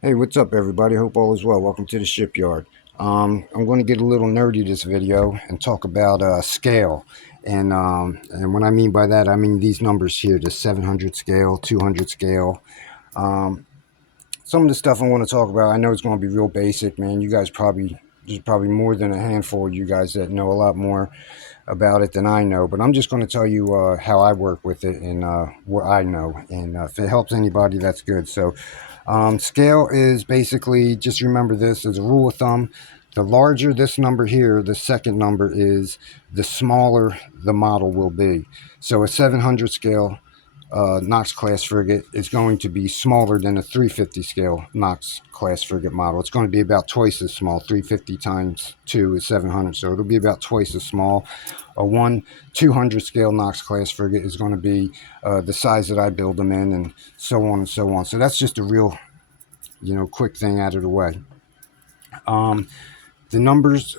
Hey, what's up, everybody? Hope all is well. Welcome to the shipyard. I'm going to get a little nerdy this video and talk about scale. And what I mean by that, I mean these numbers here: the 700 scale, 200 scale. Um, some of the stuff I want to talk about, I know it's going to be real basic, man. You guys probably there's probably more than a handful of you guys that know a lot more about it than I know. But I'm just going to tell you how I work with it and what I know. And if it helps anybody, that's good. So scale is basically, just remember this as a rule of thumb. The larger this number here, the second number is, the smaller the model will be. So a 700 scale Knox class frigate is going to be smaller than a 350 scale Knox class frigate model. It's going to be about twice as small. 350 times 2 is 700, so it'll be about twice as small. A 200 scale Knox class frigate is going to be the size that I build them in, and so on and so on. So that's just a real, quick thing out of the way. The numbers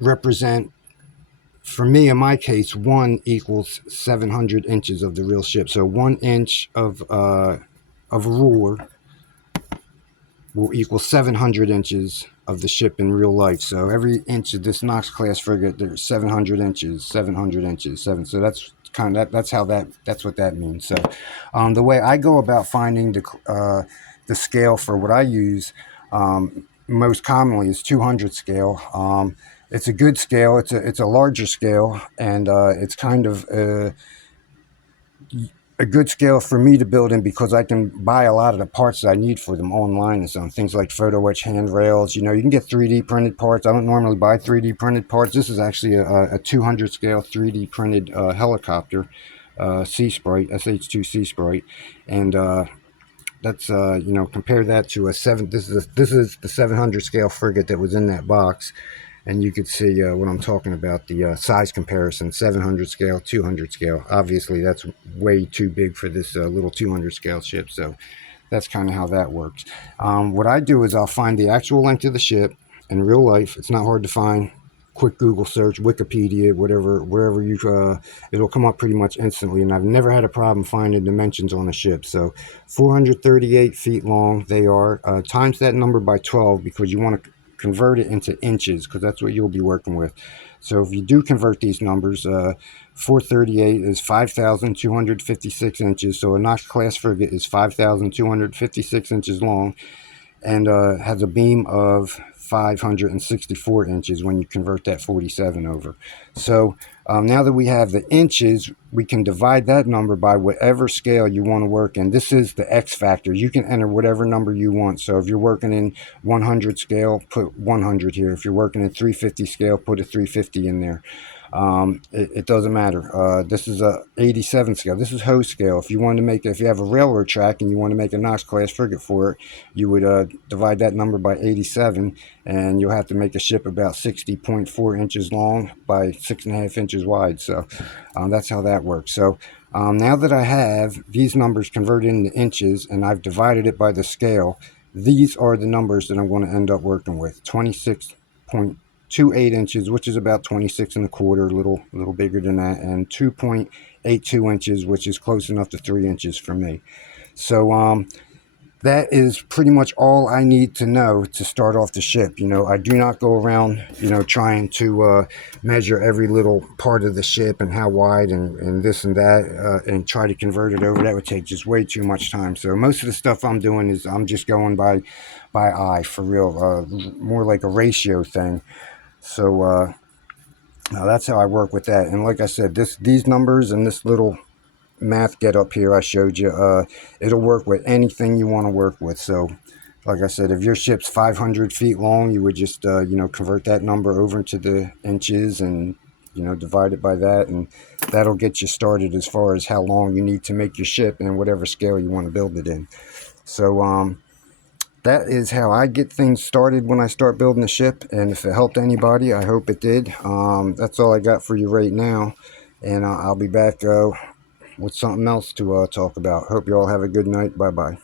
represent, for me, in my case, 1 equals 700 inches of the real ship. So 1 inch of a ruler will equal 700 inches of the ship in real life. So every inch of this Knox class frigate, there's 700 inches, 700 inches, seven. So that's kind of that's what that means. So the way I go about finding the scale for what I use most commonly is 200 scale. It's a good scale. It's a larger scale, and it's kind of a good scale for me to build in, because I can buy a lot of the parts that I need for them online and some things like photo etch handrails. You can get 3D printed parts. I don't normally buy 3D printed parts. This is actually a 200 scale 3D printed helicopter, Sea Sprite, SH2 Sea Sprite, and that's compare that to a seven. This is the 700 scale frigate that was in that box, and you could see what I'm talking about, the size comparison: 700 scale, 200 scale. Obviously, that's way too big for this little 200 scale ship. So that's kind of how that works. What I do is I'll find the actual length of the ship in real life. It's not hard to find. Quick Google search, Wikipedia, wherever you it'll come up pretty much instantly. And I've never had a problem finding dimensions on a ship. So 438 feet long they are. Times that number by 12, because you want to convert it into inches, because that's what you'll be working with. So if you do convert these numbers, 438 is 5,256 inches. So a Knox class frigate is 5,256 inches long, and has a beam of 564 inches when you convert that 47 over. So now that we have the inches, we can divide that number by whatever scale you want to work in. This is the X factor. You can enter whatever number you want. So if you're working in 100 scale, put 100 here. If you're working in 350 scale, put a 350 in there. It doesn't matter. This is a 87 scale. This is hose scale. If you have a railroad track and you want to make a Knox class frigate for it, you would divide that number by 87, and you'll have to make a ship about 60.4 inches long by 6.5 inches wide. So that's how that works. So now that I have these numbers converted into inches and I've divided it by the scale, these are the numbers that I'm going to end up working with: 26.28 inches, which is about 26 and a quarter, a little bigger than that, and 2.82 inches, which is close enough to 3 inches for me. So that is pretty much all I need to know to start off the ship. I do not go around, trying to measure every little part of the ship and how wide and this and that, and try to convert it over. That would take just way too much time. So most of the stuff I'm doing is I'm just going by eye, for real, more like a ratio thing. So that's how I work with that. And like I said, these numbers and this little math get up here I showed you, it'll work with anything you want to work with. So like I said, if your ship's 500 feet long, you would just convert that number over into the inches and divide it by that, and that'll get you started as far as how long you need to make your ship and whatever scale you want to build it in. So that is how I get things started when I start building a ship. And if it helped anybody, I hope it did. That's all I got for you right now, and I'll be back with something else to talk about. Hope you all have a good night. Bye bye.